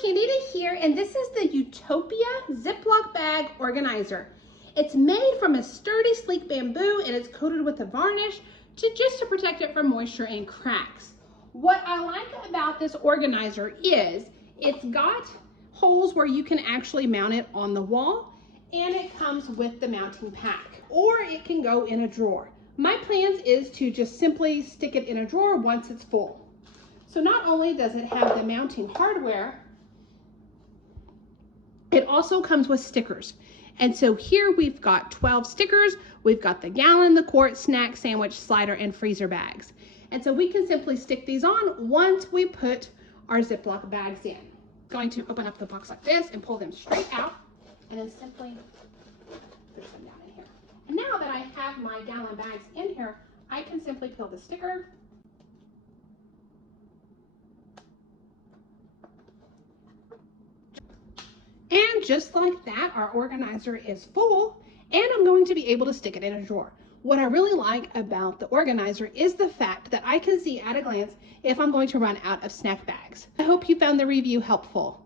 Candida here, and this is the Utopia Ziplock bag organizer. It's made from a sturdy, sleek bamboo, and it's coated with a varnish just to protect it from moisture and cracks. What I like about this organizer is it's got holes where you can actually mount it on the wall, and it comes with the mounting pack, or it can go in a drawer. My plans is to just simply stick it in a drawer once it's full. So not only does it have the mounting hardware, it also comes with stickers. And so here we've got 12 stickers. We've got the gallon, the quart, snack, sandwich, slider, and freezer bags. And so we can simply stick these on once we put our Ziploc bags in. Going to open up the box like this and pull them straight out, and then simply put them down in here. And now that I have my gallon bags in here, I can simply peel the sticker. And just like that, our organizer is full, and I'm going to be able to stick it in a drawer. What I really like about the organizer is the fact that I can see at a glance if I'm going to run out of snack bags. I hope you found the review helpful.